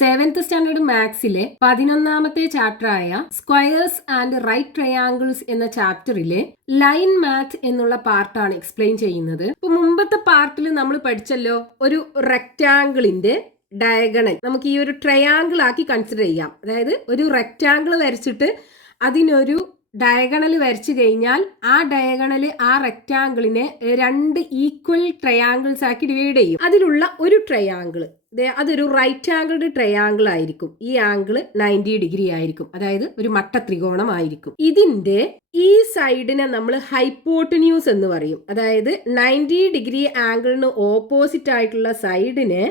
Seventh standard മാത്സിലെ 11ാമത്തെ ചാപ്റ്ററായ സ്ക്വയേഴ്സ് ആൻഡ് റൈറ്റ് ട്രയാങ്കിൾസ് എന്ന ചാപ്റ്ററിലെ ലൈൻ മാത്ത് എന്നുള്ള പാർട്ടാണ് എക്സ്പ്ലെയിൻ ചെയ്യുന്നത്. ഇപ്പൊ മുമ്പത്തെ പാർട്ടിൽ നമ്മൾ പഠിച്ചല്ലോ, ഒരു റെക്റ്റാങ്കിളിന്റെ ഡയഗണൽ നമുക്ക് ഈ ഒരു ട്രയാങ്കിൾ ആക്കി കൺസിഡർ ചെയ്യാം. അതായത് ഒരു റെക്റ്റാങ്കിൾ വരച്ചിട്ട് അതിനൊരു ഡയഗണൽ വരച്ചു കഴിഞ്ഞാൽ ആ ഡയഗണൽ ആ റെക്റ്റാങ്കിളിനെ രണ്ട് ഈക്വൽ ട്രയാങ്കിൾസ് ആക്കി ഡിവൈഡ് ചെയ്യും. അതിലുള്ള ഒരു ട്രയാങ്കിൾ അതൊരു റൈറ്റ് ആംഗിൾഡ് ട്രയാങ്കിൾ ആയിരിക്കും. ഈ ആംഗിൾ 90 ഡിഗ്രി ആയിരിക്കും, അതായത് ഒരു മട്ട ത്രികോണം ആയിരിക്കും. ഇതിന്റെ ഈ സൈഡിനെ നമ്മൾ ഹൈപ്പോട്ടന്യൂസ് എന്ന് പറയും. അതായത് 90 ഡിഗ്രി ആംഗിളിന് ഓപ്പോസിറ്റ് ആയിട്ടുള്ള സൈഡിനെ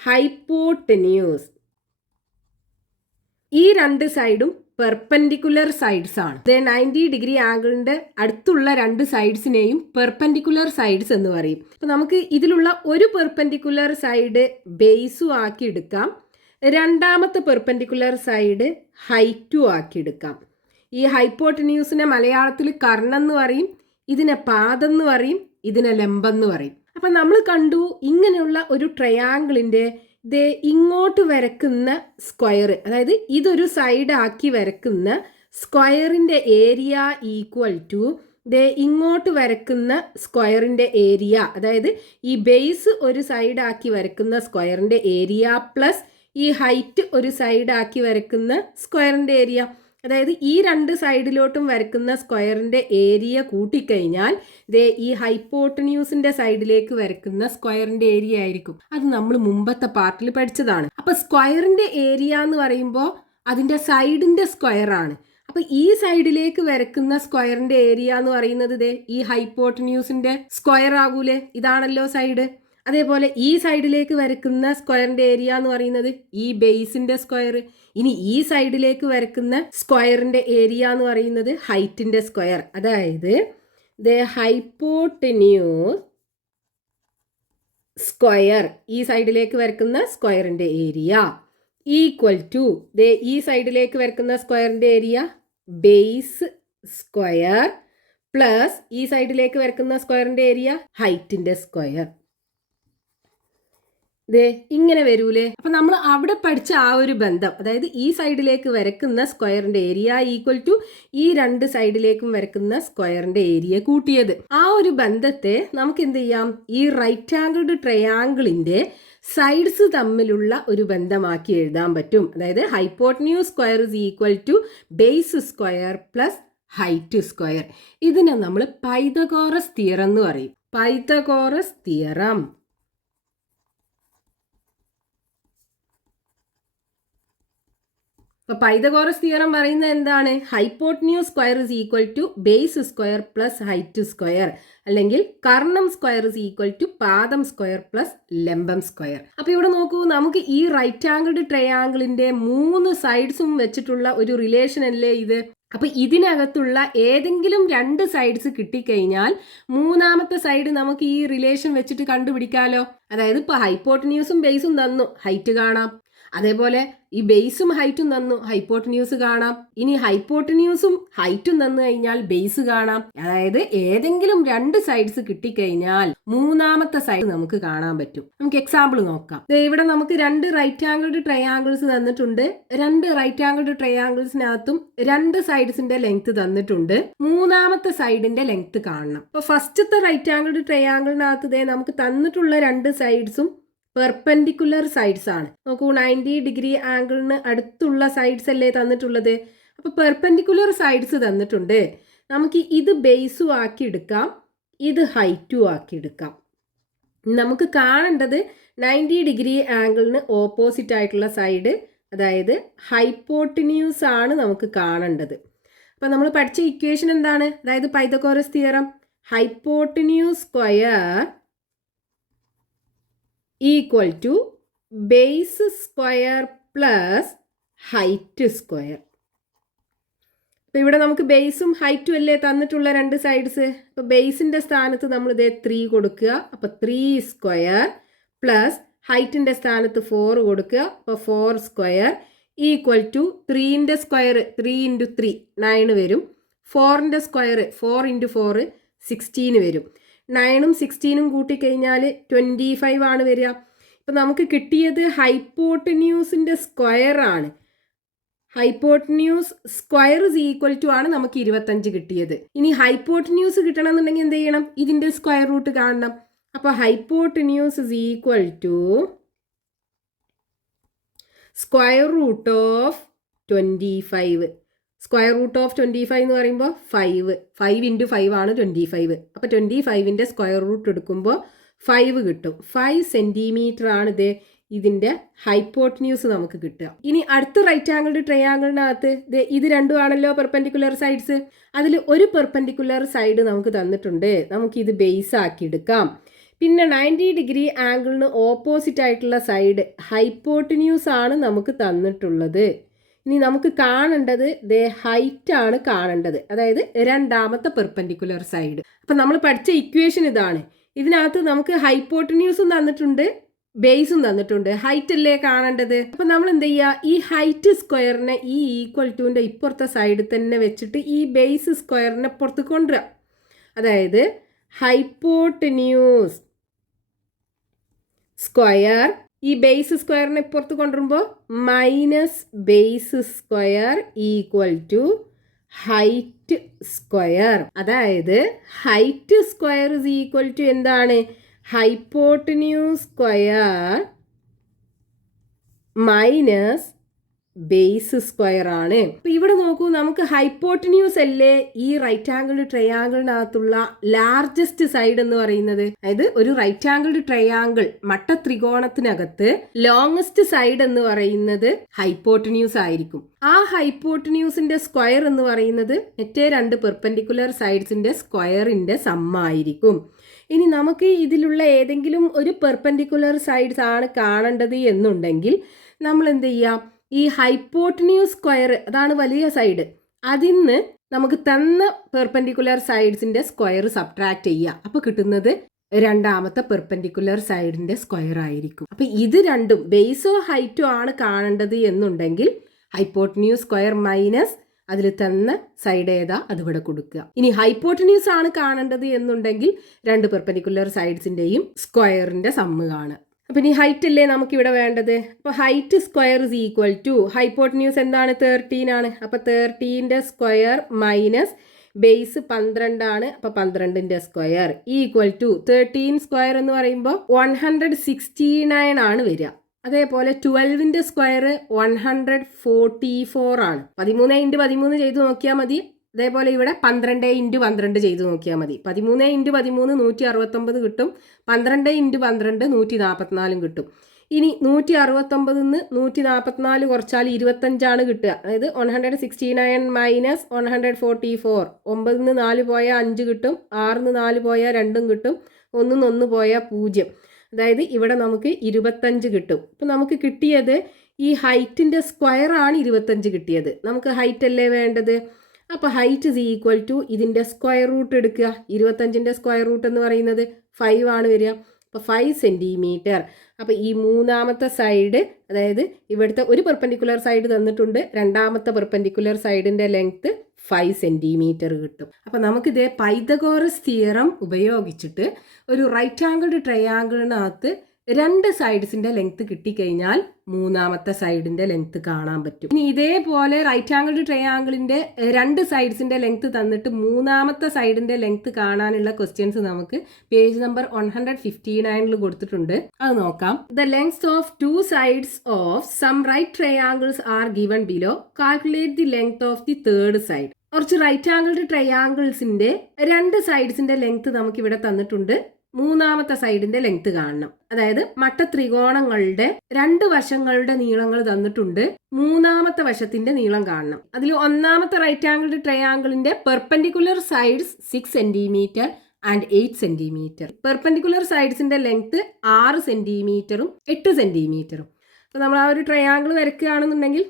ഹൈപ്പോട്ടന്യൂസ്. ഈ രണ്ട് സൈഡും പെർപെൻഡിക്കുലർ സൈഡ്സ് ആണ്. 90 ഡിഗ്രി ആംഗിളിന്റെ അടുത്തുള്ള രണ്ട് സൈഡ്സിനെയും പെർപെൻഡിക്കുലർ സൈഡ്സ് എന്ന് പറയും. അപ്പൊ നമുക്ക് ഇതിലുള്ള ഒരു പെർപെൻഡിക്കുലർ സൈഡ് ബേസും ആക്കി എടുക്കാം, രണ്ടാമത്തെ പെർപെൻഡിക്കുലർ സൈഡ് ഹൈറ്റും ആക്കി എടുക്കാം. ഈ ഹൈപ്പോട്ടന്യൂസിനെ മലയാളത്തിൽ കർണം എന്ന് പറയും, ഇതിനെ പാദം എന്ന് പറയും, ഇതിനെ ലംബം എന്ന് പറയും. അപ്പൊ നമ്മൾ കണ്ടു ഇങ്ങനെയുള്ള ഒരു ട്രയാങ്കിളിന്റെ ഇങ്ങോട്ട് വരക്കുന്ന സ്ക്വയർ, അതായത് ഇതൊരു സൈഡ് ആക്കി വരക്കുന്ന സ്ക്വയറിന്റെ ഏരിയ ഈക്വൽ ടു ഇങ്ങോട്ട് വരക്കുന്ന സ്ക്വയറിന്റെ ഏരിയ, അതായത് ഈ ബേസ് ഒരു സൈഡ് ആക്കി വരക്കുന്ന സ്ക്വയറിന്റെ ഏരിയ പ്ലസ് ഈ ഹൈറ്റ് ഒരു സൈഡ് ആക്കി വരക്കുന്ന സ്ക്വയറിന്റെ ഏരിയ. അതായത് ഈ രണ്ട് സൈഡിലോട്ടും വരക്കുന്ന സ്ക്വയറിന്റെ ഏരിയ കൂട്ടിക്കഴിഞ്ഞാൽ ഈ ഹൈപ്പോട്ടന്യൂസിന്റെ സൈഡിലേക്ക് വരക്കുന്ന സ്ക്വയറിന്റെ ഏരിയ ആയിരിക്കും. അത് നമ്മൾ മുമ്പത്തെ പാർട്ടിൽ പഠിച്ചതാണ്. അപ്പൊ സ്ക്വയറിന്റെ ഏരിയ എന്ന് പറയുമ്പോൾ അതിന്റെ സൈഡിന്റെ സ്ക്വയർ ആണ്. അപ്പൊ ഈ സൈഡിലേക്ക് വരക്കുന്ന സ്ക്വയറിന്റെ ഏരിയ എന്ന് പറയുന്നത് ഈ ഹൈപ്പോട്ടന്യൂസിന്റെ സ്ക്വയർ ആകൂലേ, ഇതാണല്ലോ സൈഡ്. അതേപോലെ ഈ സൈഡിലേക്ക് വരക്കുന്ന സ്ക്വയറിന്റെ ഏരിയ എന്ന് പറയുന്നത് ഈ ബേസിന്റെ സ്ക്വയർ. ഇനി ഈ സൈഡിലേക്ക് വരക്കുന്ന സ്ക്വയറിന്റെ ഏരിയ എന്ന് പറയുന്നത് ഹൈറ്റിന്റെ സ്ക്വയർ. അതായത് ഹൈപ്പോട്ടന്യൂസ് സ്ക്വയർ, ഈ സൈഡിലേക്ക് വരക്കുന്ന സ്ക്വയറിന്റെ ഏരിയ ഈക്വൽ ടു ഈ സൈഡിലേക്ക് വരക്കുന്ന സ്ക്വയറിന്റെ ഏരിയ ബേസ് സ്ക്വയർ പ്ലസ് ഈ സൈഡിലേക്ക് വരക്കുന്ന സ്ക്വയറിന്റെ ഏരിയ ഹൈറ്റിന്റെ സ്ക്വയർ. ഇങ്ങനെ വരൂലേ. അപ്പൊ നമ്മൾ അവിടെ പഠിച്ച ആ ഒരു ബന്ധം, അതായത് ഈ സൈഡിലേക്ക് വരക്കുന്ന സ്ക്വയറിന്റെ ഏരിയ ഈക്വൽ ടു ഈ രണ്ട് സൈഡിലേക്കും വരക്കുന്ന സ്ക്വയറിന്റെ ഏരിയ കൂട്ടിയത്, ആ ഒരു ബന്ധത്തെ നമുക്ക് എന്ത് ചെയ്യാം, ഈ റൈറ്റ് ആംഗിൾഡ് ട്രയാങ്കിളിന്റെ സൈഡ്സ് തമ്മിലുള്ള ഒരു ബന്ധമാക്കി എഴുതാൻ പറ്റും. അതായത് hypotenuse square is equal to base square plus height square. ഇതിനെ നമ്മൾ പൈതഗോറസ് തിയറം എന്ന് പറയും. Pythagoras theorem. അപ്പൊ പൈതഗോറസ് തിയറം പറയുന്നത് എന്താണ്? Hypotenuse square is equal to base square plus height square, അല്ലെങ്കിൽ കർണം സ്ക്വയർ ഇസ് ഈക്വൽ ടു പാദം സ്ക്വയർ പ്ലസ് ലംബം സ്ക്വയർ. അപ്പൊ ഇവിടെ നോക്കൂ, നമുക്ക് ഈ റൈറ്റ് ആംഗിൾഡ് ട്രയാങ്കിളിന്റെ 3 സൈഡ്സും വെച്ചിട്ടുള്ള ഒരു റിലേഷൻ അല്ലേ ഇത്. അപ്പൊ ഇതിനകത്തുള്ള ഏതെങ്കിലും 2 സൈഡ്സ് കിട്ടിക്കഴിഞ്ഞാൽ മൂന്നാമത്തെ സൈഡ് നമുക്ക് ഈ റിലേഷൻ വെച്ചിട്ട് കണ്ടുപിടിക്കാലോ. അതായത് ഇപ്പൊ ഹൈപ്പോട്ടന്യൂസും ബേസും തന്നു, ഹൈറ്റ് കാണാം. അതേപോലെ ഈ ബേസും ഹൈറ്റും തന്നു, ഹൈപ്പോട്ടന്യൂസ് കാണാം. ഇനി ഹൈപ്പോട്ടന്യൂസും ഹൈറ്റും തന്നു കഴിഞ്ഞാൽ ബേസ് കാണാം. അതായത് ഏതെങ്കിലും 2 സൈഡ്സ് കിട്ടിക്കഴിഞ്ഞാൽ മൂന്നാമത്തെ സൈഡ് നമുക്ക് കാണാൻ പറ്റും. നമുക്ക് എക്സാമ്പിൾ നോക്കാം. ഇവിടെ നമുക്ക് 2 റൈറ്റ് ആംഗിൾഡ് ട്രയാങ്കിൾസ് തന്നിട്ടുണ്ട്. 2 റൈറ്റ് ആംഗിൾഡ് ട്രയാങ്കിൾസിനകത്തും 2 സൈഡ്സിന്റെ ലെങ്ത് തന്നിട്ടുണ്ട്. മൂന്നാമത്തെ സൈഡിന്റെ ലെങ്ത് കാണണം. അപ്പൊ ഫസ്റ്റത്തെ റൈറ്റ് ആംഗിൾഡ് ട്രയാങ്കിളിനകത്ത് നമുക്ക് തന്നിട്ടുള്ള 2 സൈഡ്സും പെർപെൻഡിക്കുലർ സൈഡ്സ് ആണ്. നോക്കൂ, 90 ഡിഗ്രി ആംഗിളിന് അടുത്തുള്ള സൈഡ്സ് അല്ലേ തന്നിട്ടുള്ളത്. അപ്പൊ പെർപെൻഡിക്കുലർ സൈഡ്സ് തന്നിട്ടുണ്ട്. നമുക്ക് ഇത് ബേസും ആക്കി എടുക്കാം, ഇത് ഹൈറ്റും ആക്കി എടുക്കാം. നമുക്ക് കാണേണ്ടത് 90 ഡിഗ്രി ആംഗിളിന് ഓപ്പോസിറ്റ് ആയിട്ടുള്ള സൈഡ്, അതായത് ഹൈപ്പോട്ടന്യൂസ് ആണ് നമുക്ക് കാണേണ്ടത്. അപ്പൊ നമ്മൾ പഠിച്ച ഇക്വേഷൻ എന്താണ്? അതായത് Pythagoras theorem, hypotenuse square equal to base square plus height square. അപ്പൊ ഇവിടെ നമുക്ക് ബേസും ഹൈറ്റും അല്ലേ തന്നിട്ടുള്ള 2 സൈഡ്സ്. അപ്പൊ ബേസിന്റെ സ്ഥാനത്ത് നമ്മൾ 3 കൊടുക്കുക, അപ്പൊ 3 സ്ക്വയർ പ്ലസ് ഹൈറ്റിന്റെ സ്ഥാനത്ത് 4 കൊടുക്കുക, അപ്പൊ 4 സ്ക്വയർ ഈക്വൽ ടു 3ന്റെ സ്ക്വയർ 3 × 3 9 വരും. 4ന്റെ സ്ക്വയർ 4 × 4 16 വരും. 9ഉം 16ഉം കൂട്ടിക്കഴിഞ്ഞാൽ 25 ആണ് വരിക. ഇപ്പം നമുക്ക് കിട്ടിയത് ഹൈപ്പോട്ടന്യൂസിൻ്റെ സ്ക്വയർ ആണ്. Hypotenuse square is equal to ആണ് നമുക്ക് 25 കിട്ടിയത്. ഇനി ഹൈപ്പോട്ടന്യൂസ് കിട്ടണം എന്നുണ്ടെങ്കിൽ എന്ത് ചെയ്യണം? ഇതിൻ്റെ സ്ക്വയർ റൂട്ട് കാണണം. അപ്പോൾ hypotenuse is equal to square root of 25. Square root of 25 എന്ന് പറയുമ്പോൾ 5 ഇൻറ്റു 5 ആണ് 25. അപ്പോൾ 25ൻ്റെ സ്ക്വയർ റൂട്ട് എടുക്കുമ്പോൾ 5 കിട്ടും. 5 സെൻറ്റിമീറ്റർ ആണ് ഇതിൻ്റെ ഹൈപ്പോട്ടന്യൂസ് നമുക്ക് കിട്ടുക. ഇനി അടുത്ത റൈറ്റ് ആംഗിൾഡ് ട്രയാങ്കിളിനകത്ത് ഇത് രണ്ടും ആണല്ലോ പെർപെൻഡിക്കുലർ സൈഡ്സ്. അതിൽ ഒരു പെർപെൻഡിക്കുലർ സൈഡ് നമുക്ക് തന്നിട്ടുണ്ട്. നമുക്കിത് ബേസ് ആക്കി എടുക്കാം. പിന്നെ 90 ഡിഗ്രി ആംഗിളിന് ഓപ്പോസിറ്റ് ആയിട്ടുള്ള സൈഡ് ഹൈപ്പോട്ടന്യൂസ് ആണ് നമുക്ക് തന്നിട്ടുള്ളത്. ഇനി നമുക്ക് കാണേണ്ടത് ഹൈറ്റ് ആണ് കാണേണ്ടത്, അതായത് രണ്ടാമത്തെ പെർപെൻഡിക്കുലർ സൈഡ്. അപ്പം നമ്മൾ പഠിച്ച ഇക്വേഷൻ ഇതാണ്. ഇതിനകത്ത് നമുക്ക് ഹൈപ്പോട്ടന്യൂസും തന്നിട്ടുണ്ട്, ബേസും തന്നിട്ടുണ്ട്. ഹൈറ്റ് അല്ലേ കാണേണ്ടത്. അപ്പം നമ്മൾ എന്ത് ചെയ്യുക? ഈ ഹൈറ്റ് സ്ക്വയറിനെ ഈ ഈക്വൽ ടുവിൻ്റെ ഇപ്പുറത്തെ സൈഡിൽ തന്നെ വെച്ചിട്ട് ഈ ബേസ് സ്ക്വയറിനെ പുറത്ത് കൊണ്ടുവരിക. അതായത് ഹൈപ്പോട്ടന്യൂസ് സ്ക്വയർ, ഈ ബേസ് സ്ക്വയറിനെ പുറത്ത് കൊണ്ടുവരുമ്പോൾ minus base square equal to height square. അതായത് height square is equal to എന്താണ്? Hypotenuse square minus base square ആണ്. അപ്പോൾ ഇവിടെ നോക്കൂ, നമുക്ക് ഹൈപ്പോട്ടന്യൂസ് അല്ലേ ഈ റൈറ്റ് ആംഗിൾഡ് ട്രയാങ്കിളിനകത്തുള്ള ലാർജസ്റ്റ് സൈഡ് എന്ന് പറയുന്നത്. അതായത് ഒരു റൈറ്റ് ആംഗിൾഡ് ട്രയാങ്കിൾ മട്ട ത്രികോണത്തിനകത്ത് ലോങ്സ്റ്റ് സൈഡ് എന്ന് പറയുന്നത് ഹൈപ്പോട്ടന്യൂസ് ആയിരിക്കും. ആ ഹൈപ്പോട്ടന്യൂസിന്റെ സ്ക്വയർ എന്ന് പറയുന്നത് മറ്റേ രണ്ട് പെർപെൻഡിക്കുലർ സൈഡ്സിന്റെ സ്ക്വയറിന്റെ സമ്മായിരിക്കും. ഇനി നമുക്ക് ഇതിലുള്ള ഏതെങ്കിലും ഒരു പെർപെൻഡിക്കുലർ സൈഡ്സ് ആണ് കാണേണ്ടത് എന്നുണ്ടെങ്കിൽ നമ്മൾ എന്ത് ചെയ്യാം? ഈ ഹൈപ്പോട്ടന്യൂസ് സ്ക്വയർ, അതാണ് വലിയ സൈഡ്, അതിന്ന് നമുക്ക് തന്ന പെർപെൻഡിക്കുലർ സൈഡ്സിന്റെ സ്ക്വയർ സബ്ട്രാക്ട് ചെയ്യുക. അപ്പോൾ കിട്ടുന്നത് രണ്ടാമത്തെ പെർപെൻഡിക്കുലർ സൈഡിന്റെ സ്ക്വയർ ആയിരിക്കും. അപ്പോൾ ഇത് രണ്ടും ബേസോ ഹൈറ്റോ ആണ് കാണേണ്ടത് എന്നുണ്ടെങ്കിൽ ഹൈപ്പോട്ടന്യൂസ് സ്ക്വയർ മൈനസ് അതിൽ തന്ന സൈഡ് ഏതാ അതിവിടെ കൊടുക്കുക. ഇനി ഹൈപ്പോട്ടന്യൂസ് ആണ് കാണേണ്ടത് എന്നുണ്ടെങ്കിൽ രണ്ട് പെർപെൻഡിക്കുലർ സൈഡ്സിന്റെയും സ്ക്വയറിന്റെ സമ്മ് കാണുക. അപ്പം ഇനി ഹൈറ്റ് അല്ലേ നമുക്കിവിടെ വേണ്ടത്. അപ്പോൾ height square is equal to hypotenuse എന്താണ്? 13 ആണ്. അപ്പോൾ 13ന്റെ സ്ക്വയർ മൈനസ് ബേസ് 12 ആണ്. അപ്പോൾ 12ന്റെ സ്ക്വയർ ഈക്വൽ ടു 13 സ്ക്വയർ എന്ന് പറയുമ്പോൾ 169 ആണ് വരിക. അതേപോലെ 12ന്റെ സ്ക്വയർ 144 ആണ്. 13 ഇൻറ്റു 13 ചെയ്ത് നോക്കിയാൽ മതി. അതേപോലെ ഇവിടെ 12 ഇൻറ്റു 12 ചെയ്ത് നോക്കിയാൽ മതി. 13 ഇൻറ്റു 13 169 കിട്ടും. 12 ഇൻറ്റു 12 144 കിട്ടും. ഇനി 169 144 കുറച്ചാൽ 25 കിട്ടുക. അതായത് 169 മൈനസ് 144. 9 4 പോയാൽ 5 കിട്ടും. 6 4 പോയാൽ 2 കിട്ടും. 1 1 പോയാൽ 0. അതായത് ഇവിടെ നമുക്ക് 25 കിട്ടും. ഇപ്പം നമുക്ക് കിട്ടിയത് ഈ ഹൈറ്റിൻ്റെ സ്ക്വയർ ആണ് 25 കിട്ടിയത്. നമുക്ക് ഹൈറ്റ് അല്ലേ വേണ്ടത്. അപ്പോൾ ഹൈറ്റ് ഇസ് ഈക്വൽ ടു ഇതിൻ്റെ സ്ക്വയർ റൂട്ട് എടുക്കുക. 25ൻ്റെ സ്ക്വയർ റൂട്ട് എന്ന് പറയുന്നത് 5 ആണ് വരിക. അപ്പോൾ 5 സെൻറ്റിമീറ്റർ. അപ്പോൾ ഈ മൂന്നാമത്തെ സൈഡ്, അതായത് ഇവിടുത്തെ ഒരു പെർപെൻഡിക്കുലർ സൈഡ് തന്നിട്ടുണ്ട്, രണ്ടാമത്തെ പെർപെൻഡിക്കുലർ സൈഡിൻ്റെ ലെങ്ത്ത് 5 സെൻറ്റിമീറ്റർ കിട്ടും. അപ്പോൾ നമുക്കിത് പൈതഗോറസ് തിയറം ഉപയോഗിച്ചിട്ട് ഒരു റൈറ്റ് ആംഗിൾഡ് ട്രയാങ്കിളിനകത്ത് രണ്ട് സൈഡ്സിൻ്റെ ലെങ്ത്ത് കിട്ടിക്കഴിഞ്ഞാൽ മൂന്നാമത്തെ സൈഡിൻ്റെ ലെങ്ത്ത് കാണാൻ പറ്റും. ഇനി ഇതേപോലെ റൈറ്റ് ആംഗിൾഡ് ട്രയാങ്കിളിൻ്റെ രണ്ട് സൈഡ്സിൻ്റെ ലെങ്ത്ത് തന്നിട്ട് മൂന്നാമത്തെ സൈഡിൻ്റെ ലെങ്ത്ത് കാണാനുള്ള ക്വസ്റ്റ്യൻസ് നമുക്ക് പേജ് നമ്പർ 159 കൊടുത്തിട്ടുണ്ട്. അത് നോക്കാം. The length of two sides of some right triangles are given below. Calculate the length of the third side. കുറച്ച് റൈറ്റ് ആംഗിൾഡ് ട്രയാങ്കിൾസിൻ്റെ രണ്ട് സൈഡ്സിൻ്റെ ലെങ്ത്ത് നമുക്കിവിടെ തന്നിട്ടുണ്ട്. മൂന്നാമത്തെ സൈഡിന്റെ ലെങ്ത് കാണണം. അതായത് മട്ട ത്രികോണങ്ങളുടെ രണ്ട് വശങ്ങളുടെ നീളങ്ങൾ തന്നിട്ടുണ്ട്. മൂന്നാമത്തെ വശത്തിന്റെ നീളം കാണണം. അതിൽ ഒന്നാമത്തെ റൈറ്റ് ആംഗിൾഡ് ട്രയാങ്കിളിന്റെ perpendicular sides 6 centimetre and 8 centimetre. Perpendicular സൈഡ്സിന്റെ ലെങ്ത് 6 സെന്റിമീറ്ററും 8 സെന്റിമീറ്ററും. അപ്പൊ നമ്മൾ ആ ഒരു ട്രയാങ്കിൾ വരയ്ക്കുകയാണെന്നുണ്ടെങ്കിൽ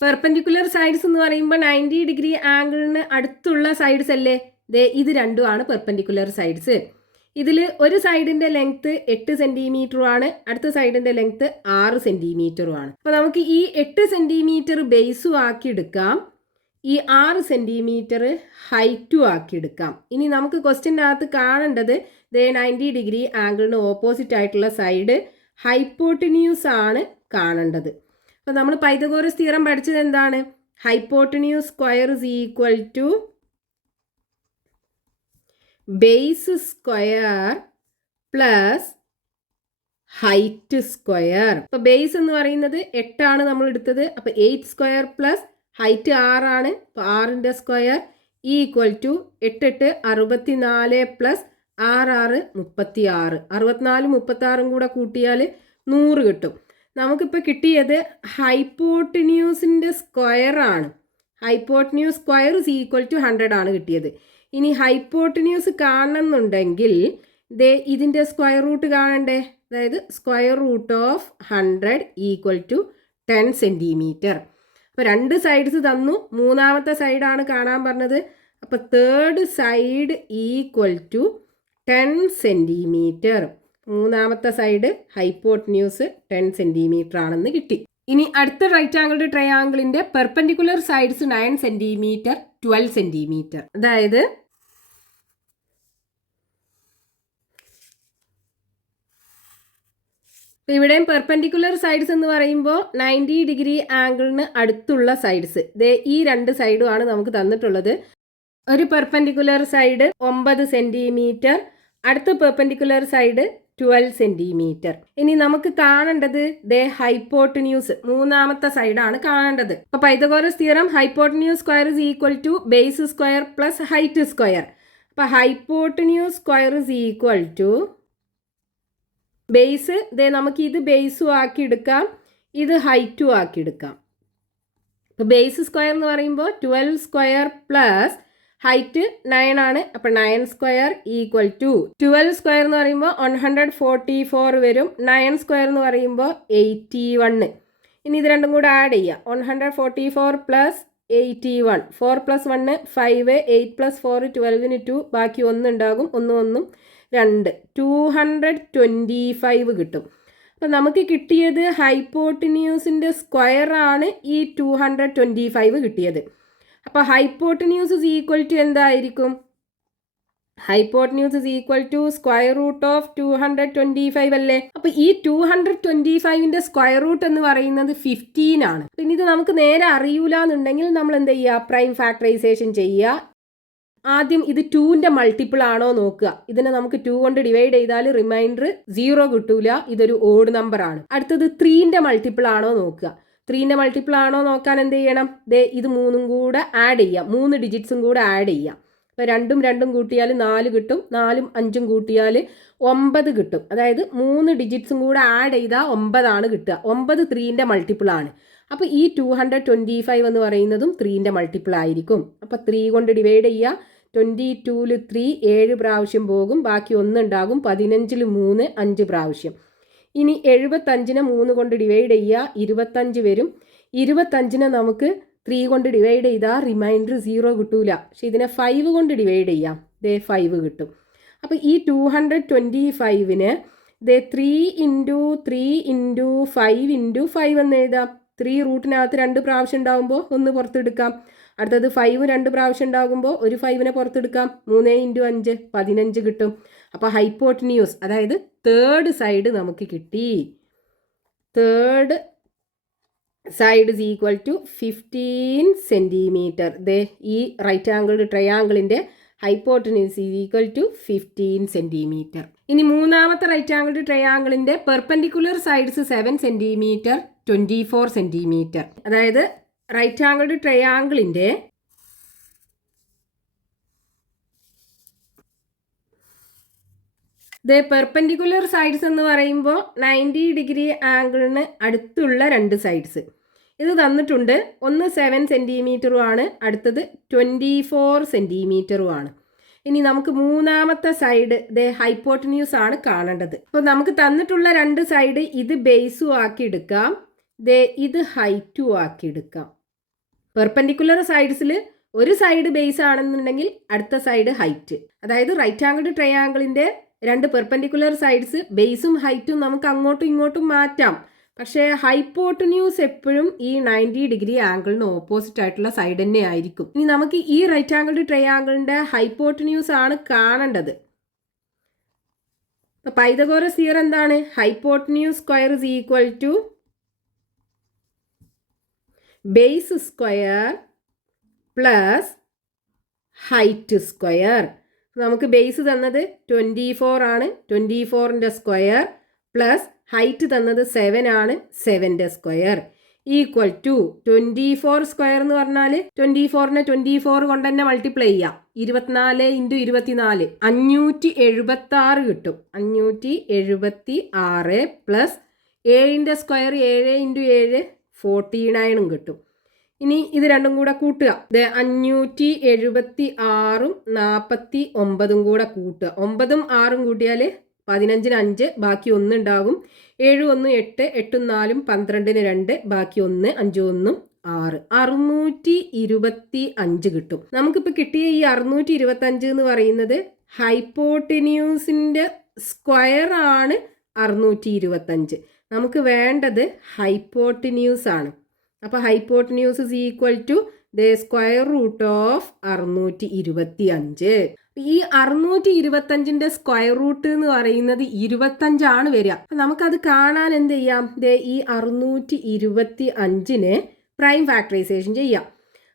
പെർപെൻഡിക്കുലർ സൈഡ്സ് എന്ന് പറയുമ്പോൾ 90 ഡിഗ്രി ആംഗിളിന് അടുത്തുള്ള സൈഡ്സ് അല്ലേ. ഇത് രണ്ടുമാണ് പെർപെൻഡിക്കുലർ സൈഡ്സ്. ഇതിൽ ഒരു സൈഡിൻ്റെ ലെങ്ത്ത് 8 സെൻറ്റിമീറ്ററും ആണ്, അടുത്ത സൈഡിൻ്റെ ലെങ്ത്ത് 6 സെൻറ്റിമീറ്ററും ആണ്. അപ്പോൾ നമുക്ക് ഈ 8 സെൻറ്റിമീറ്റർ ബേസും ആക്കി എടുക്കാം. ഈ 6 സെൻറ്റിമീറ്റർ ഹൈറ്റും ആക്കിയെടുക്കാം. ഇനി നമുക്ക് ക്വസ്റ്റ്യൻ്റെ അകത്ത് കാണേണ്ടത് 90 ഡിഗ്രി ആംഗിളിന് ഓപ്പോസിറ്റ് ആയിട്ടുള്ള സൈഡ് ഹൈപ്പോട്ടിന്യൂസ് ആണ് കാണേണ്ടത്. അപ്പോൾ നമ്മൾ പൈതഗോറസ് തിയറം പഠിച്ചത് എന്താണ്? Hypotenuse square is equal to base square plus height square. അപ്പോൾ ബേസ് എന്ന് പറയുന്നത് 8 നമ്മൾ എടുത്തത്. അപ്പോൾ 8 സ്ക്വയർ പ്ലസ് ഹൈറ്റ് 6 ആണ്. അപ്പോൾ 6ൻ്റെ സ്ക്വയർ ഈക്വൽ ടു 8 64 പ്ലസ് 6 36. 64 36 കൂടെ കൂട്ടിയാൽ 100 കിട്ടും. നമുക്കിപ്പോൾ കിട്ടിയത് ഹൈപ്പോട്ടിന്യൂസിൻ്റെ സ്ക്വയർ ആണ്. Hypotenuse square is equal to 100 ആണ് കിട്ടിയത്. ഇനി ഹൈപ്പോട്ടിന്യൂസ് കാണണമെന്നുണ്ടെങ്കിൽ ഇതിൻ്റെ സ്ക്വയർ റൂട്ട് കാണണ്ടേ? അതായത് square root of 100 equal to 10 centimetre. അപ്പോൾ 2 സൈഡ്സ് തന്നു, മൂന്നാമത്തെ സൈഡാണ് കാണാൻ പറഞ്ഞത്. അപ്പോൾ third side equal to 10 centimetre. മൂന്നാമത്തെ സൈഡ് ഹൈപ്പോട്ടിന്യൂസ് 10 സെൻറ്റിമീറ്റർ ആണെന്ന് കിട്ടി. ഇനി അടുത്ത റൈറ്റ് ആംഗിൾഡ് ട്രയാങ്കിളിൻ്റെ പെർപെൻഡിക്കുലർ സൈഡ്സ് 9 സെൻറ്റിമീറ്റർ 12 സെൻറ്റിമീറ്റർ. അതായത് ഇവിടെയും പെർപെൻഡിക്കുലർ സൈഡ്സ് എന്ന് പറയുമ്പോൾ 90 ഡിഗ്രി ആംഗിളിന് അടുത്തുള്ള സൈഡ്സ് ഈ 2 സൈഡുമാണ് നമുക്ക് തന്നിട്ടുള്ളത്. ഒരു പെർപെൻഡിക്കുലർ സൈഡ് 9 സെൻറ്റിമീറ്റർ, അടുത്ത പെർപെൻഡിക്കുലർ സൈഡ് 12 സെൻറ്റിമീറ്റർ. ഇനി നമുക്ക് കാണേണ്ടത് ഹൈപ്പോട്ടിന്യൂസ് മൂന്നാമത്തെ സൈഡാണ് കാണേണ്ടത്. അപ്പോൾ Pythagoras theorem hypotenuse square is equal to base square plus height square. അപ്പോൾ hypotenuse square is equal to base നമുക്ക് ഇത് ബേസും ആക്കി എടുക്കാം, ഇത് ഹൈറ്റും ആക്കി എടുക്കാം. ഇപ്പോൾ ബേസ് സ്ക്വയർ എന്ന് പറയുമ്പോൾ 12 സ്ക്വയർ പ്ലസ് ഹൈറ്റ് 9 ആണ്. അപ്പോൾ 9 സ്ക്വയർ ഈക്വൽ ടു 12 സ്ക്വയർ എന്ന് പറയുമ്പോൾ 144 വരും. 9 സ്ക്വയർ എന്ന് പറയുമ്പോൾ 81. ഇനി ഇത് രണ്ടും കൂടെ ആഡ് ചെയ്യാം. 144 പ്ലസ് 81, 4 പ്ലസ് 1 5, 8 പ്ലസ് 4 12ന് 2, ബാക്കി 1 ഉണ്ടാകും. 1 2 225 കിട്ടും. അപ്പം നമുക്ക് കിട്ടിയത് ഹൈപ്പോട്ടിന്യൂസിൻ്റെ സ്ക്വയർ ആണ് ഈ 225 കിട്ടിയത്. അപ്പോൾ ഹൈപ്പോട്ടിന്യൂസ് ഇസ് ഈക്വൽ ടു എന്തായിരിക്കും? Hypotenuse is equal to square root of 225 അല്ലേ? അപ്പോൾ ഈ 225ൻ്റെ സ്ക്വയർ റൂട്ട് എന്ന് പറയുന്നത് 15 ആണ്. പിന്നെ ഇത് നമുക്ക് നേരെ അറിയൂല എന്നുണ്ടെങ്കിൽ നമ്മൾ എന്ത് ചെയ്യുക? പ്രൈം ഫാക്ടറൈസേഷൻ ചെയ്യുക. ആദ്യം ഇത് 2ൻ്റെ മൾട്ടിപ്പിൾ ആണോ നോക്കുക. ഇതിനെ നമുക്ക് 2 കൊണ്ട് ഡിവൈഡ് ചെയ്താൽ റിമൈൻഡർ 0 കിട്ടൂല, ഇതൊരു ഓഡ് നമ്പർ ആണ്. അടുത്തത് 3ൻ്റെ മൾട്ടിപ്പിൾ ആണോ നോക്കുക. 3ൻ്റെ മൾട്ടിപ്പിൾ ആണോ നോക്കാൻ എന്ത് ചെയ്യണം? ഇത് 3ഉം കൂടെ ആഡ് ചെയ്യാം, 3 ഡിജിറ്റ്സും കൂടെ ആഡ് ചെയ്യാം. അപ്പോൾ 2ഉം കൂട്ടിയാൽ 4 കിട്ടും, 4ഉം 5ഉം കൂട്ടിയാൽ 9 കിട്ടും. അതായത് 3 ഡിജിറ്റ്സും കൂടെ ആഡ് ചെയ്താൽ 9 ആണ് കിട്ടുക. 9 3ൻ്റെ മൾട്ടിപ്പിൾ ആണ്. അപ്പോൾ ഈ 225 എന്ന് പറയുന്നതും 3ൻ്റെ മൾട്ടിപ്പിൾ ആയിരിക്കും. അപ്പോൾ 3 കൊണ്ട് ഡിവൈഡ് ചെയ്യുക. 22ൽ 3 7 പ്രാവശ്യം പോകും, ബാക്കി 1 ഉണ്ടാകും. 15ൽ 3 5 പ്രാവശ്യം. ഇനി 75നെ 3 കൊണ്ട് ഡിവൈഡ് ചെയ്യുക, 25 വരും. 25നെ നമുക്ക് 3 കൊണ്ട് ഡിവൈഡ് ചെയ്താൽ റിമൈൻഡർ 0 കിട്ടൂല. പക്ഷെ ഇതിനെ 5 കൊണ്ട് ഡിവൈഡ് ചെയ്യാം, 5 കിട്ടും. അപ്പോൾ ഈ 225ന് 3 ഇൻറ്റു 3 ഇൻറ്റു 5 ഇൻറ്റു 5 എന്ന് എഴുതാം. 3 റൂട്ടിനകത്ത് 2 പ്രാവശ്യം ഉണ്ടാകുമ്പോൾ 1 പുറത്തെടുക്കാം. അടുത്തത് 5 2 പ്രാവശ്യം ഉണ്ടാകുമ്പോൾ ഒരു 5നെ പുറത്തെടുക്കാം. 3 ഇൻറ്റു 5 15 കിട്ടും. അപ്പോൾ ഹൈപ്പോട്ടിന്യൂസ് അതായത് തേർഡ് സൈഡ് നമുക്ക് കിട്ടി. Third side is equal to 15 centimetre. ഈ റൈറ്റ് ആംഗിൾഡ് ട്രയാങ്കിളിൻ്റെ hypotenuse is equal to 15 centimetre. ഇനി മൂന്നാമത്തെ റൈറ്റ് ആംഗിൾഡ് ട്രയാങ്കിളിൻ്റെ പെർപെൻഡിക്കുലർ സൈഡ്സ് 7 സെൻറ്റിമീറ്റർ 24 സെൻറ്റിമീറ്റർ. അതായത് റൈറ്റ് ആംഗിൾഡ് ട്രയാങ്കിളിൻ്റെ പെർപെൻഡിക്കുലർ സൈഡ്സ് എന്ന് പറയുമ്പോൾ 90 ഡിഗ്രി ആംഗിളിന് അടുത്തുള്ള 2 സൈഡ്സ് ഇത് തന്നിട്ടുണ്ട്. ഒന്ന് 7 സെൻറ്റിമീറ്ററുമാണ്, അടുത്തത് 24 സെൻറ്റിമീറ്ററുമാണ്. ഇനി നമുക്ക് മൂന്നാമത്തെ സൈഡ് ഹൈപ്പോട്ടിന്യൂസ് ആണ് കാണേണ്ടത്. അപ്പോൾ നമുക്ക് തന്നിട്ടുള്ള 2 സൈഡ് ഇത് ബേസും ആക്കി എടുക്കാം, ഇത് ഹൈറ്റും ആക്കി എടുക്കാം. പെർപെൻഡിക്കുലർ സൈഡ്സിൽ ഒരു സൈഡ് ബേസ് ആണെന്നുണ്ടെങ്കിൽ അടുത്ത സൈഡ് ഹൈറ്റ്. അതായത് റൈറ്റ് ആംഗിൾഡ് ട്രയാങ്കിളിൻ്റെ 2 പെർപെൻഡിക്കുലർ സൈഡ്സ് ബേസും ഹൈറ്റും നമുക്ക് അങ്ങോട്ടും ഇങ്ങോട്ടും മാറ്റാം. പക്ഷേ ഹൈപ്പോട്ടന്യൂസ് എപ്പോഴും ഈ 90 ഡിഗ്രി ആംഗിളിന് ഓപ്പോസിറ്റ് ആയിട്ടുള്ള സൈഡ് തന്നെ ആയിരിക്കും. ഇനി നമുക്ക് ഈ റൈറ്റ് ആംഗിൾഡ് ട്രയാംഗിളിന്റെ ഹൈപ്പോട്ടന്യൂസ് ആണ് കാണേണ്ടത്. അപ്പോൾ പൈതഗോറസ് തിയറം എന്താണ്? Hypotenuse square is equal to base square plus height square. നമുക്ക് ബേസ് തന്നത് 24 ആണ്, 24ന്റെ സ്ക്വയർ പ്ലസ് ഹൈറ്റ് തന്നത് 7 ആണ്, 7ന്റെ സ്ക്വയർ ഈക്വൽ ടു 24 സ്ക്വയർ എന്ന് പറഞ്ഞാൽ 24നെ 24 കൊണ്ട് തന്നെ മൾട്ടിപ്ലൈ ചെയ്യാം. 24 × 24 576 കിട്ടും. 576 പ്ലസ് 7ന്റെ സ്ക്വയർ 7 × 7 49 കിട്ടും. ഇനി ഇത് രണ്ടും കൂടെ കൂട്ടുക. 576ഉം 49ഉം കൂടെ കൂട്ടുക. 9ഉം 6ഉം കൂട്ടിയാൽ 15ന് 5, ബാക്കി 1 ഉണ്ടാകും. 7 1 8, 8 4 12ന് 2, ബാക്കി 1, 5 1 6, 625 കിട്ടും. നമുക്കിപ്പോൾ കിട്ടിയ ഈ 625 എന്ന് പറയുന്നത് ഹൈപ്പോട്ടിന്യൂസിന്റെ സ്ക്വയർ ആണ്. 625 നമുക്ക് വേണ്ടത് ഹൈപ്പോട്ടിന്യൂസ് ആണ്. അപ്പോൾ hypotenuse is equal to the square root of 625. ഈ 625ന്റെ സ്ക്വയർ റൂട്ട് എന്ന് പറയുന്നത് 25 ആണ് വരിക. അപ്പം നമുക്കത് കാണാൻ എന്ത് ചെയ്യാം? ഈ 625നെ പ്രൈം ഫാക്ടറൈസേഷൻ ചെയ്യാം.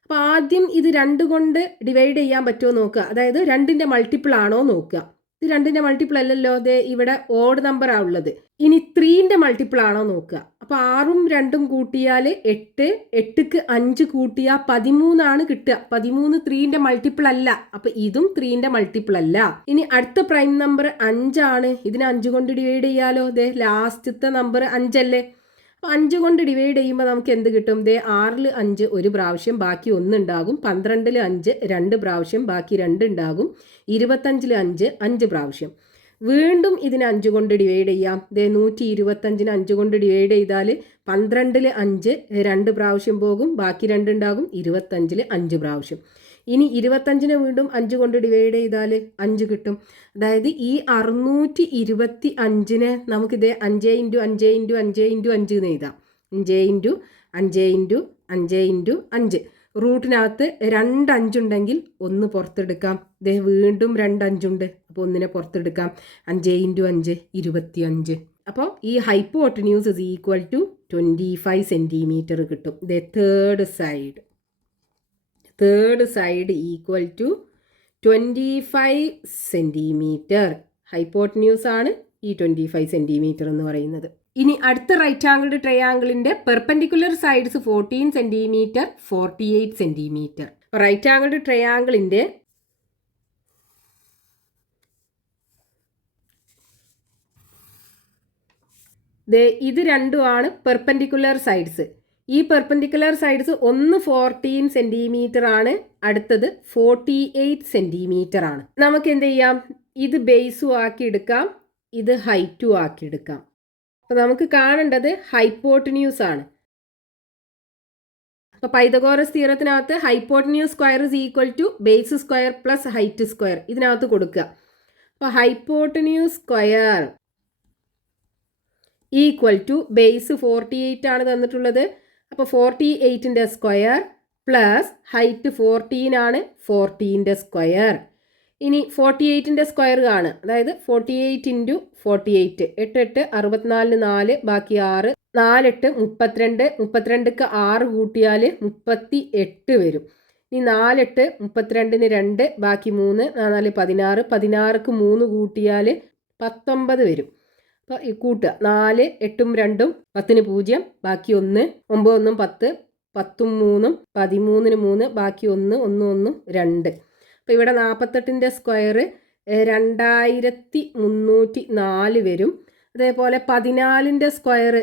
അപ്പോൾ ആദ്യം ഇത് 2 കൊണ്ട് ഡിവൈഡ് ചെയ്യാൻ പറ്റുമോ നോക്കുക. അതായത് 2ന്റെ മൾട്ടിപ്പിൾ ആണോ നോക്കുക. ഇത് 2ന്റെ മൾട്ടിപ്പിൾ അല്ലല്ലോ, ഇവിടെ ഓഡ് നമ്പർ ആ ഉള്ളത്. ഇനി 3ന്റെ മൾട്ടിപ്പിൾ ആണോ നോക്കുക. അപ്പോൾ 6ഉം 2ഉം കൂട്ടിയാൽ 8, 8ക്ക് 5 കൂട്ടിയാൽ 13 ആണ് കിട്ടുക. 13 3ന്റെ മൾട്ടിപ്പിൾ അല്ല. അപ്പോൾ ഇതും 3ന്റെ മൾട്ടിപ്പിൾ അല്ല. ഇനി അടുത്ത പ്രൈം നമ്പർ 5 ആണ്. ഇതിനെ 5 കൊണ്ട് ഡിവൈഡ് ചെയ്യാലോ. ലാസ്റ്റത്തെ നമ്പർ 5 അല്ലേ. അപ്പോൾ 5 കൊണ്ട് ഡിവൈഡ് ചെയ്യുമ്പോൾ നമുക്ക് എന്ത് കിട്ടും? 6ൽ 5 ഒരു പ്രാവശ്യം, ബാക്കി 1 ഉണ്ടാകും. 12ൽ 5 2 പ്രാവശ്യം, ബാക്കി 2 ഉണ്ടാകും. 25ൽ 5 5 പ്രാവശ്യം. വീണ്ടും ഇതിനെ 5 കൊണ്ട് ഡിവൈഡ് ചെയ്യാം. 125ന് 5 കൊണ്ട് ഡിവൈഡ് ചെയ്താൽ 12ൽ 5 2 പ്രാവശ്യം പോകും, ബാക്കി 2 ഉണ്ടാകും. 25ൽ 5 പ്രാവശ്യം. ഇനി 25നെ വീണ്ടും 5 കൊണ്ട് ഡിവൈഡ് ചെയ്താൽ 5 കിട്ടും. അതായത് ഈ 625നെ നമുക്കിത് 5 × 5 × 5 × 5 എന്ന് എഴുതാം. 5 × 5 × 5 × 5. റൂട്ടിനകത്ത് 2 5 ഉണ്ടെങ്കിൽ 1 പുറത്തെടുക്കാം. വീണ്ടും 2 5 ഉണ്ട്, അപ്പോൾ 1നെ പുറത്തെടുക്കാം. 5 × 5 25. അപ്പോൾ ഈ hypotenuse is equal to 25 centimetre കിട്ടും. Third side equal to 25 centimetre. Hypotenuse ആണ് ഈ 25 സെൻറ്റിമീറ്റർ എന്ന് പറയുന്നത്. ഇനി അടുത്ത റൈറ്റ് ആംഗിൾഡ് ട്രയാംഗിളിന്റെ perpendicular sides 14 centimetre, 48 centimetre. Right angled ട്രയാംഗിളിന്റെ ഇത് രണ്ടുമാണ് പെർപെൻഡിക്കുലർ സൈഡ്സ്. ഈ പെർപെൻഡിക്കുലർ സൈഡ്സ് ഒന്ന് 14 സെൻറ്റിമീറ്റർ ആണ്, അടുത്തത് 48 സെൻറ്റിമീറ്റർ ആണ്. നമുക്ക് എന്ത് ചെയ്യാം? ഇത് ബേസും ആക്കി എടുക്കാം, ഇത് ഹൈറ്റും ആക്കി എടുക്കാം. അപ്പോൾ നമുക്ക് കാണേണ്ടത് ഹൈപ്പോട്ടന്യൂസ് ആണ്. അപ്പോൾ പൈതഗോറസ് തിയറത്തിനകത്ത് hypotenuse square is equal to base square plus height square ഇതിനകത്ത് കൊടുക്കുക. അപ്പോൾ hypotenuse square equal to base 48 ആണ് തന്നിട്ടുള്ളത്. അപ്പോൾ 48ന്റെ സ്ക്വയർ പ്ലസ് ഹൈറ്റ് 14 ആണ്, 14ന്റെ സ്ക്വയർ. ഇനി 48ന്റെ സ്ക്വയർ ആണ്, അതായത് 48 × 48 8 8 64ന് 4, ബാക്കി 6, 4 8 32, 32ക്ക് 6 കൂട്ടിയാൽ 38 വരും. ഇനി 4 8 32ന് 2, ബാക്കി 3, 4 16, 16ക്ക് 3 കൂട്ടിയാൽ 19 വരും. അപ്പോൾ ഈ കൂട്ടുക 4 8ഉം 2ഉം 10ന് 0, ബാക്കി 1, 9 1 10, 10ഉം 3ഉം 13ന് 3, ബാക്കി 1 1 1 2. അപ്പോൾ ഇവിടെ 48ന്റെ സ്ക്വയർ 2304 വരും. അതേപോലെ 14ന്റെ സ്ക്വയർ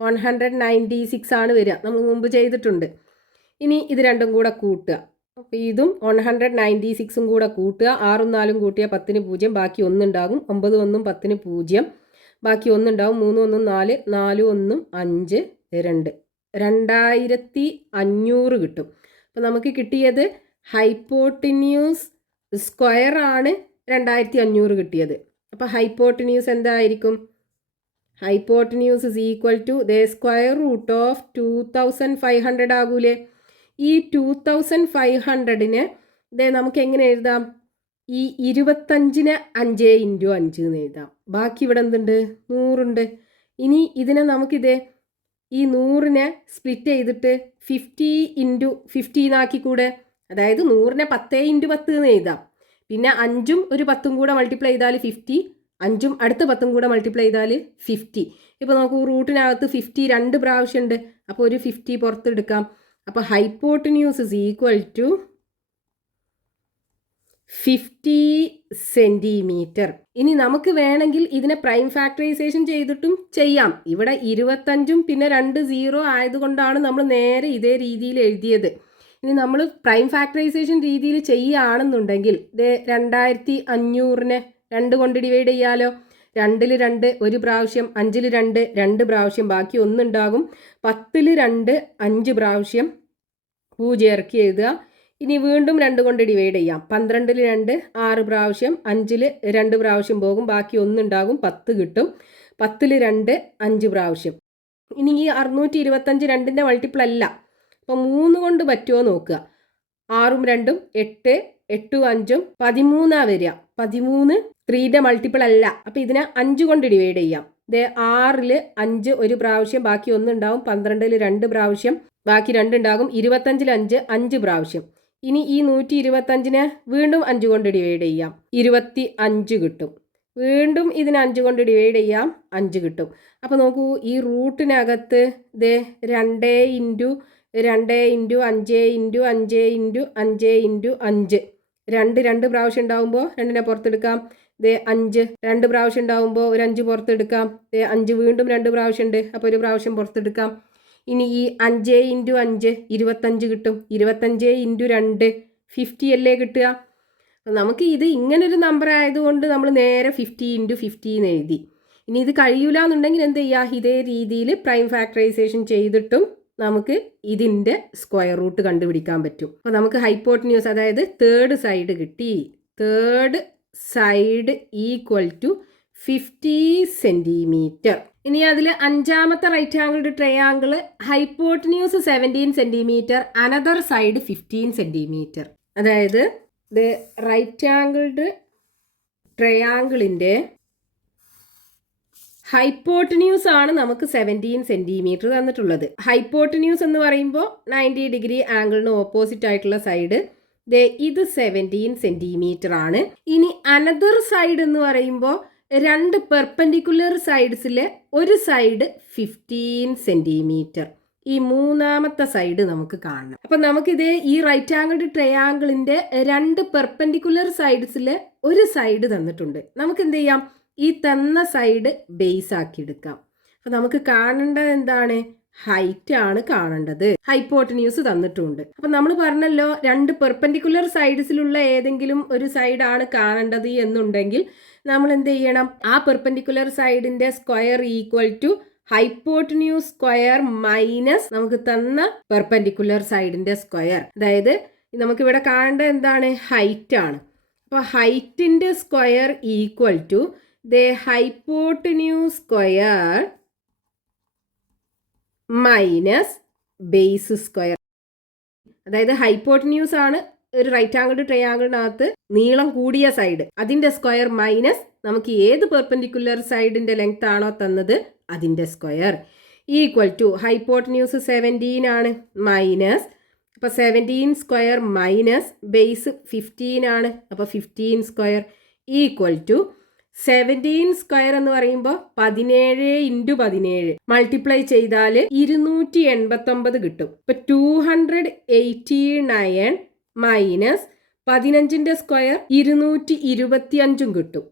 196 ആണ് വരിക, നമ്മൾ മുമ്പ് ചെയ്തിട്ടുണ്ട്. ഇനി ഇത് രണ്ടും കൂടെ കൂട്ടുക. അപ്പോൾ ഇതും 196ഉം കൂടെ കൂട്ടുക. 6ഉം 4ഉം കൂട്ടിയാൽ 10ന് 0, ബാക്കി 1 ഉണ്ടാകും. 9 1 10ന് 0, ബാക്കി 1 ഉണ്ടാകും. 3 1 4, 4 1 5 2, 2500 കിട്ടും. അപ്പോൾ നമുക്ക് കിട്ടിയത് ഹൈപ്പോട്ടിന്യൂസ് സ്ക്വയർ ആണ് 2500 കിട്ടിയത്. അപ്പോൾ ഹൈപ്പോട്ടിന്യൂസ് എന്തായിരിക്കും? Hypotenuse is equal to the square root of 2500 ആകൂലേ. ഈ 2500-നെ ദേ നമുക്ക് എങ്ങനെ എഴുതാം? ഈ 25-നെ 5 × 5 എന്ന് എഴുതാം. ബാക്കി ഇവിടെ എന്തുണ്ട്? 100 ഇനി ഇതിനെ നമുക്കിതേ ഈ 100-നെ സ്പ്ലിറ്റ് ചെയ്തിട്ട് 50 × 50 എന്നാക്കിക്കൂടെ? അതായത് 100-നെ 10 × 10 എന്ന് എഴുതാം. പിന്നെ 5ഉം ഒരു 10ഉം കൂടെ മൾട്ടിപ്ലൈ ചെയ്താൽ 50, 5ഉം അടുത്ത 10ഉം കൂടെ മൾട്ടിപ്ലൈ ചെയ്താൽ 50. ഇപ്പോൾ നമുക്ക് റൂട്ടിനകത്ത് 50 2 പ്രാവശ്യം ഉണ്ട്. അപ്പോൾ ഒരു 50 പുറത്തെടുക്കാം. അപ്പോൾ hypotenuse is equal to 50 centimetre. ഇനി നമുക്ക് വേണമെങ്കിൽ ഇതിനെ പ്രൈം ഫാക്ടറൈസേഷൻ ചെയ്തിട്ടും ചെയ്യാം. ഇവിടെ 25ഉം പിന്നെ 2 0 ആയതുകൊണ്ടാണ് നമ്മൾ നേരെ ഇതേ രീതിയിൽ എഴുതിയത്. ഇനി നമ്മൾ പ്രൈം ഫാക്ടറൈസേഷൻ രീതിയിൽ ചെയ്യുകയാണെന്നുണ്ടെങ്കിൽ 2500-നെ 2 കൊണ്ട് ഡിവൈഡ് ചെയ്യാലോ. 2-ൽ 2 ഒരു പ്രാവശ്യം, 5-ൽ 2 2 പ്രാവശ്യം, ബാക്കി 1 ഉണ്ടാകും. 10-ൽ 2 5 പ്രാവശ്യം 0 ഇറക്കി എഴുതുക. ഇനി വീണ്ടും 2 കൊണ്ട് ഡിവൈഡ് ചെയ്യാം. 12-ൽ 2 6 പ്രാവശ്യം, 5-ൽ 2 പ്രാവശ്യം പോകും, ബാക്കി 1 ഉണ്ടാകും, 10 കിട്ടും. 10-ൽ 2 5 പ്രാവശ്യം. ഇനി ഈ 625 2-ന്റെ മൾട്ടിപ്പിൾ അല്ല. അപ്പോൾ 3 കൊണ്ട് പറ്റുമോ നോക്കുക. 6ഉം 2ഉം 8, 8ഉം 5ഉം 13 വരിക. 13 3-ന്റെ മൾട്ടിപ്പിൾ അല്ല. അപ്പോൾ ഇതിനെ 5 കൊണ്ട് ഡിവൈഡ് ചെയ്യാം. 6-ൽ 5 ഒരു പ്രാവശ്യം, ബാക്കി 1 ഉണ്ടാവും. 12-ൽ 2 പ്രാവശ്യം, ബാക്കി 2 ഉണ്ടാകും. 25-ൽ 5 5 പ്രാവശ്യം. ഇനി ഈ 125-നെ വീണ്ടും 5 കൊണ്ട് ഡിവൈഡ് ചെയ്യാം. 25 കിട്ടും. വീണ്ടും ഇതിനെ 5 കൊണ്ട് ഡിവൈഡ് ചെയ്യാം. 5 കിട്ടും. അപ്പോൾ നോക്കൂ, ഈ റൂട്ടിനകത്ത് 2 × 2 × 5 × 5 × 5 × 5 2 പ്രാവശ്യം ഉണ്ടാകുമ്പോൾ 2-നെ പുറത്തെടുക്കാം. 5 2 പ്രാവശ്യം ഉണ്ടാകുമ്പോൾ ഒരു 5 പുറത്തെടുക്കാം. 5 വീണ്ടും 2 പ്രാവശ്യം ഉണ്ട്, അപ്പോൾ ഒരു പ്രാവശ്യം പുറത്തെടുക്കാം. ഇനി ഈ 5 × 5 25 കിട്ടും. 25 × 2 50 അല്ലേ കിട്ടുക. നമുക്ക് ഇത് ഇങ്ങനൊരു നമ്പർ ആയതുകൊണ്ട് നമ്മൾ നേരെ 50 × 50 എന്ന് എഴുതി. ഇനി ഇത് കഴിയൂല എന്നുണ്ടെങ്കിൽ എന്ത് ചെയ്യുക? ഇതേ രീതിയിൽ പ്രൈം ഫാക്ടറൈസേഷൻ ചെയ്തിട്ടും നമുക്ക് ഇതിൻ്റെ സ്ക്വയർ റൂട്ട് കണ്ടുപിടിക്കാൻ പറ്റും. അപ്പോൾ നമുക്ക് ഹൈപ്പോട്ടന്യൂസ്, അതായത് തേർഡ് സൈഡ് കിട്ടി. Third side equal to 50 centimetre. ഇനി അതിൽ 5ാമത്തെ right angled triangle hypotenuse 17 centimetre, another side 15 centimetre. അതായത് റൈറ്റ് ആംഗിൾഡ് ട്രയാങ്കിളിൻ്റെ ഹൈപ്പോട്ടന്യൂസ് ആണ് നമുക്ക് 17 സെൻറ്റിമീറ്റർ തന്നിട്ടുള്ളത്. ഹൈപ്പോട്ടന്യൂസ് എന്ന് പറയുമ്പോൾ 90 ഡിഗ്രി ആംഗിളിന് ഓപ്പോസിറ്റ് ആയിട്ടുള്ള സൈഡ് ഇത് 17 സെൻറ്റിമീറ്റർ ആണ്. ഇനി അനദർ സൈഡ് എന്ന് പറയുമ്പോൾ 2 പെർപെൻഡിക്കുലർ സൈഡ്സിലെ ഒരു സൈഡ് 15 സെൻറ്റിമീറ്റർ. ഈ 3ാമത്തെ സൈഡ് നമുക്ക് കാണണം. അപ്പം നമുക്കിത് ഈ റൈറ്റ് ആംഗിൾഡ് ട്രയാങ്കിളിൻ്റെ 2 പെർപെൻഡിക്കുലർ സൈഡ്സിലെ ഒരു സൈഡ് തന്നിട്ടുണ്ട്. നമുക്ക് എന്ത് ചെയ്യാം? ഈ തന്ന സൈഡ് ബേസ് ആക്കി എടുക്കാം. അപ്പം നമുക്ക് കാണേണ്ടത് എന്താണ്? ഹൈറ്റ് ആണ് കാണേണ്ടത്. ഹൈപ്പോട്ടന്യൂസ് തന്നിട്ടുണ്ട്. അപ്പം നമ്മൾ പറഞ്ഞല്ലോ 2 പെർപെൻഡിക്കുലർ സൈഡ്സിലുള്ള ഏതെങ്കിലും ഒരു സൈഡാണ് കാണേണ്ടത് എന്നുണ്ടെങ്കിൽ നമ്മൾ എന്ത് ചെയ്യണം? ആ പെർപെൻഡിക്കുലർ സൈഡിന്റെ square equal to hypotenuse square minus നമുക്ക് തന്ന പെർപെൻഡിക്കുലർ സൈഡിന്റെ സ്ക്വയർ. അതായത് നമുക്കിവിടെ കാണേണ്ടത് എന്താണ്? ഹൈറ്റ് ആണ്. അപ്പോൾ ഹൈറ്റിന്റെ square equal to hypotenuse square minus base square. അതായത് ഹൈപ്പോട്ടന്യൂസ് ആണ് ഒരു റൈറ്റ് ആംഗിൾഡ് ട്രയാങ്കിളിനകത്ത് നീളം കൂടിയ സൈഡ്, അതിന്റെ സ്ക്വയർ മൈനസ് നമുക്ക് ഏത് പെർപെൻഡിക്കുലർ സൈഡിന്റെ ലെങ്ത് ആണോ തന്നത് അതിന്റെ സ്ക്വയർ ഈക്വൽ ടു ഹൈപ്പോട്ടന്യൂസ് 17 ആണ് മൈനസ്, അപ്പോൾ 17 സ്ക്വയർ മൈനസ് ബേസ് 15 ആണ്, അപ്പോൾ 15 സ്ക്വയർ ഈക്വൽ ടു 17 സ്ക്വയർ എന്ന് പറയുമ്പോൾ 17 × 17 മൾട്ടിപ്ലൈ ചെയ്താൽ 289 കിട്ടും. ഇപ്പൊ 289 മൈനസ് 15ന്റെ സ്ക്വയർ 225 കിട്ടും.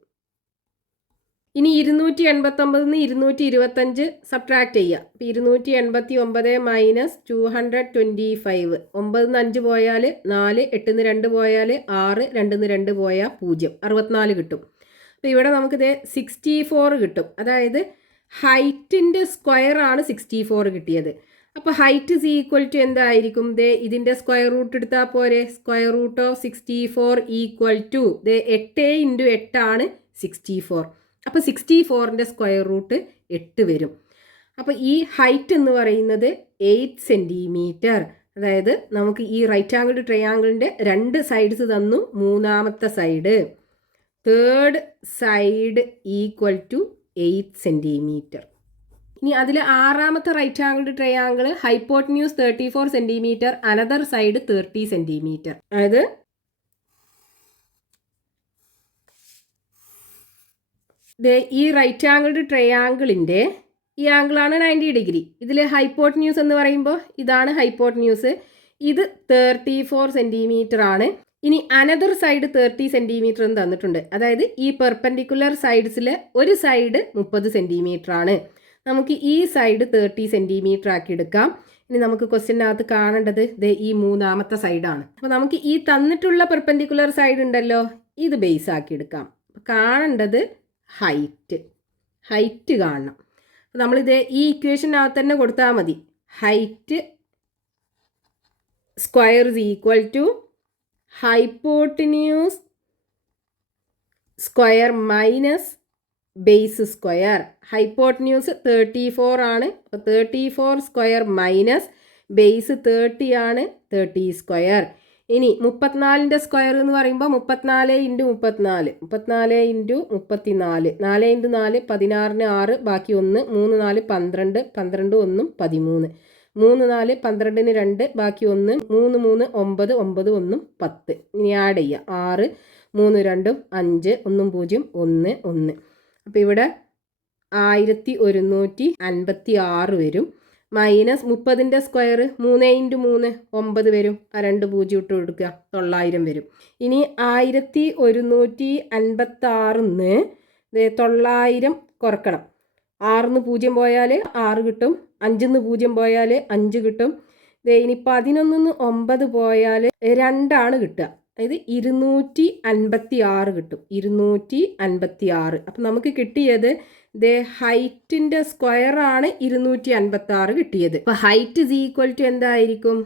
ഇനി 289 225 സബ്ട്രാക്ട് ചെയ്യുക. 289 മൈനസ് 225, 9 5 പോയാൽ 4, 8 2 പോയാൽ 6, 2 2 പോയാൽ 0, 64 കിട്ടും. അപ്പോൾ ഇവിടെ നമുക്കിത് 64 കിട്ടും. അതായത് ഹൈറ്റിൻ്റെ സ്ക്വയർ ആണ് 64 കിട്ടിയത്. അപ്പോൾ ഹൈറ്റ് ഇസ് ഈക്വൽ ടു എന്തായിരിക്കും? ഇതിൻ്റെ സ്ക്വയർ റൂട്ട് എടുത്താൽ പോരെ. Square root of 64 equal to 8 × 8 ആണ് 64. അപ്പോൾ 64ൻ്റെ സ്ക്വയർ റൂട്ട് 8 വരും. അപ്പോൾ ഈ ഹൈറ്റ് എന്ന് പറയുന്നത് 8 സെൻറ്റിമീറ്റർ. അതായത് നമുക്ക് ഈ റൈറ്റ് ആംഗിൾ ട്രയാങ്കിളിൻ്റെ 2 സൈഡ്സ് തന്നു. മൂന്നാമത്തെ side, third side equal to 8 centimetre. ഇനി അതിൽ ആറാമത്തെ right angle triangle hypotenuse 34 centimetre, another side 30 centimetre. അതായത് ഈ റൈറ്റ് ആംഗിൾ ട്രയാങ്കിളിൻ്റെ ഈ ആംഗിളാണ് 90 ഡിഗ്രി. ഇതിൽ ഹൈപ്പോട്ടന്യൂസ് എന്ന് പറയുമ്പോൾ ഇതാണ് ഹൈപ്പോട്ടന്യൂസ്. ഇത് 34 സെൻറ്റിമീറ്റർ ആണ്. ഇനി അനദർ സൈഡ് 30 സെൻറ്റിമീറ്റർ എന്ന് തന്നിട്ടുണ്ട്. അതായത് ഈ പെർപെൻഡിക്കുലർ സൈഡ്സിൽ ഒരു സൈഡ് 30 സെൻറ്റിമീറ്റർ ആണ്. നമുക്ക് ഈ സൈഡ് 30 സെൻറ്റിമീറ്റർ ആക്കി എടുക്കാം. ഇനി നമുക്ക് ക്വസ്റ്റ്യനകത്ത് കാണേണ്ടത് ഈ മൂന്നാമത്തെ സൈഡാണ്. അപ്പോൾ നമുക്ക് ഈ തന്നിട്ടുള്ള പെർപെൻഡിക്കുലർ സൈഡ് ഉണ്ടല്ലോ, ഇത് ബേസ് ആക്കി എടുക്കാം. കാണേണ്ടത് ഹൈറ്റ് കാണണം. അപ്പോൾ നമ്മളിത് ഈ ഇക്വേഷനകത്ത് തന്നെ കൊടുത്താൽ മതി. Height square is equal to hypotenuse square minus base square. Hypotenuse 34 ആണ്. അപ്പോൾ 34 സ്ക്വയർ മൈനസ് ബേസ് 30 ആണ്, 30 സ്ക്വയർ. ഇനി 34ൻ്റെ സ്ക്വയർ എന്ന് പറയുമ്പോൾ 34 × 34, 34 × 34, 4 × 4 16-ന് 6, ബാക്കി 1, 3 4 12, 12 1 13, 3 4 12-ന് 2, ബാക്കി 1, 3 3 9, 9 1 10. ഇനി ആഡ് ചെയ്യുക. 6 3 2 5 1 0 1 1. അപ്പോൾ ഇവിടെ 1156 വരും. മൈനസ് 30ൻ്റെ സ്ക്വയർ 3 × 3 9 വരും. ആ 2 0 ഇട്ട് കൊടുക്കുക, 900 വരും. ഇനി 1156-ന്ന് 900 കുറക്കണം. 6-ന്ന് 0 പോയാൽ 6 കിട്ടും, 5-ന്ന് 0 പോയാൽ 5 കിട്ടും. ഇനി 11-ന്ന് 9 പോയാൽ 2 ആണ് കിട്ടുക. അതായത് 256 കിട്ടും, 256. അപ്പം നമുക്ക് കിട്ടിയത് ഹൈറ്റിൻ്റെ സ്ക്വയർ ആണ് 256 കിട്ടിയത്. അപ്പോൾ ഹൈറ്റ് ഇസ് ഈക്വൽ ടു എന്തായിരിക്കും?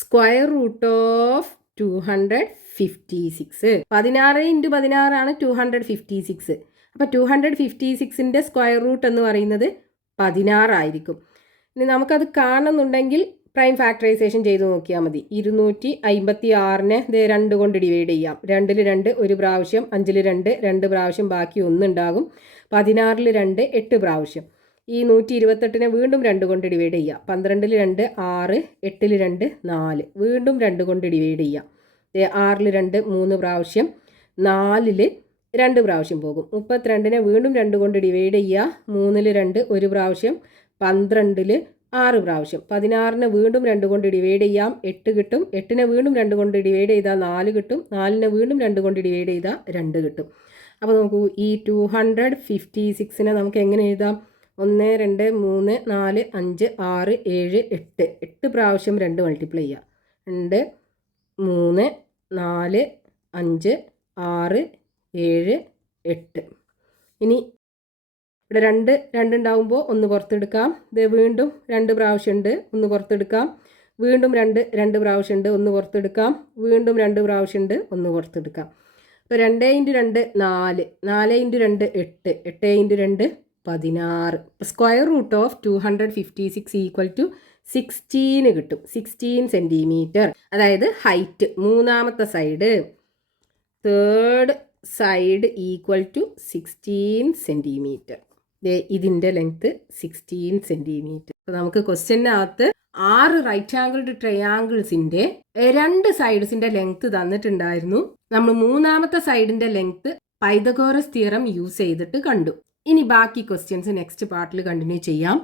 Square root of 256. 16 × 16 ആണ് 256. അപ്പോൾ 256ൻ്റെ സ്ക്വയർ റൂട്ട് എന്ന് പറയുന്നത് 16 ആയിരിക്കും. ഇനി നമുക്കത് കാണുന്നുണ്ടെങ്കിൽ പ്രൈം ഫാക്ടറൈസേഷൻ ചെയ്ത് നോക്കിയാൽ മതി. 256-നെ 2 കൊണ്ട് ഡിവൈഡ് ചെയ്യാം. 2-ൽ 2 ഒരു പ്രാവശ്യം, 5-ൽ 2 2 പ്രാവശ്യം, ബാക്കി 1 ഉണ്ടാകും. 16-ൽ 2 8 പ്രാവശ്യം. ഈ 128-നെ വീണ്ടും 2 കൊണ്ട് ഡിവൈഡ് ചെയ്യാം. 12-ൽ 2 6, 8-ൽ 2 4, വീണ്ടും 2 കൊണ്ട് ഡിവൈഡ് ചെയ്യാം. 6-ൽ 2 3 പ്രാവശ്യം, 4-ൽ 2 പ്രാവശ്യം പോകും. 32-നെ വീണ്ടും 2 കൊണ്ട് ഡിവൈഡ് ചെയ്യുക. 3-ൽ 2 ഒരു പ്രാവശ്യം, 12-ൽ 6 പ്രാവശ്യം. 16-നെ വീണ്ടും 2 കൊണ്ട് ഡിവൈഡ് ചെയ്യാം, 8 കിട്ടും. 8-നെ വീണ്ടും 2 കൊണ്ട് ഡിവൈഡ് ചെയ്താൽ 4 കിട്ടും. 4-നെ വീണ്ടും 2 കൊണ്ട് ഡിവൈഡ് ചെയ്താൽ 2 കിട്ടും. അപ്പോൾ നമുക്ക് ഈ 256-നെ നമുക്ക് എങ്ങനെ എഴുതാം? 1 2 3 4 5 6 7 8 8 പ്രാവശ്യം 2 മൾട്ടിപ്ലൈ ചെയ്യുക. 2 3 4 5 6 7 8. ഇനി ഇവിടെ 2 ഉണ്ടാകുമ്പോൾ 1 പുറത്തെടുക്കാം. ഇത് വീണ്ടും 2 പ്രാവശ്യമുണ്ട്, 1 പുറത്തെടുക്കാം. വീണ്ടും 2 പ്രാവശ്യമുണ്ട്, 1 പുറത്തെടുക്കാം. വീണ്ടും 2 പ്രാവശ്യമുണ്ട്, 1 പുറത്തെടുക്കാം. അപ്പോൾ 2 × 2 4, 4 × 2 8, 8 × 2 16. Square root of 256 equal to 16 കിട്ടും. 16 സെൻറ്റിമീറ്റർ. അതായത് ഹൈറ്റ് മൂന്നാമത്തെ side, third side equal to 16 centimetre. ഇതിൻ്റെ ലെങ്ത്ത് 16 സെൻറ്റിമീറ്റർ. അപ്പോൾ നമുക്ക് ക്വസ്റ്റ്യനകത്ത് 6 റൈറ്റ് ആംഗിൾഡ് ട്രയാങ്കിൾസിൻ്റെ 2 സൈഡ്സിൻ്റെ ലെങ്ത്ത് തന്നിട്ടുണ്ടായിരുന്നു. നമ്മൾ മൂന്നാമത്തെ സൈഡിൻ്റെ ലെങ്ത്ത് പൈതഗോറസ് തിയറം യൂസ് ചെയ്തിട്ട് കണ്ടു. ഇനി ബാക്കി ക്വസ്റ്റ്യൻസ് നെക്സ്റ്റ് പാർട്ടിൽ കണ്ടിന്യൂ ചെയ്യാം.